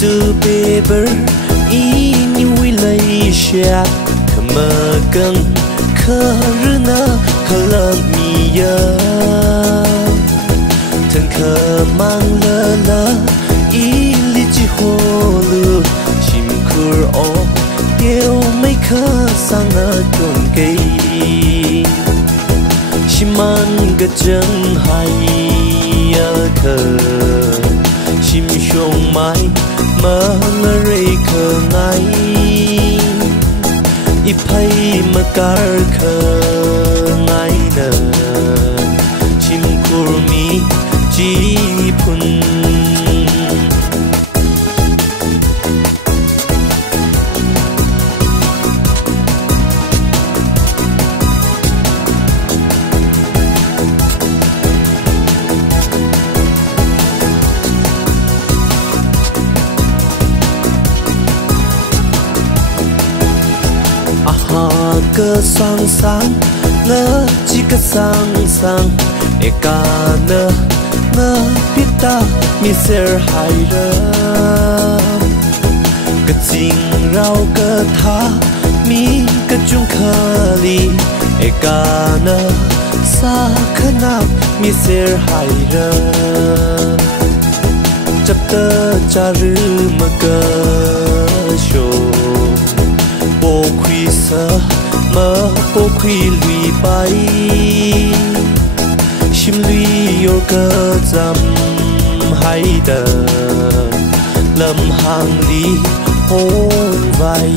từ paper ini wilayah kemakan karena kalamia thân khờ mang lơ lơ ili chỉ hồ lư chim khur o tiêu mấy khờ sang ở chốn cây chim ăn gật chân hay ở khờ chim sông mai mơ ngơi khờ ngay ít hay mà car khờ ngay nở chim khur mi chỉ phun cơ sang sang ngơ chỉ cơ sang sang e ca nơ ngơ biết ta mi ser hai rơ cơ chinh rau cơ tha mi cơ chung khờ li e ca nơ sa khờ na mi ser hai rơ chập tơ cha rư mơ cơ show bộ khuy sơ mơ bộ khuy lùi bay chim lùi yêu cơ dầm hay đờ lâm hàng lý hôn vai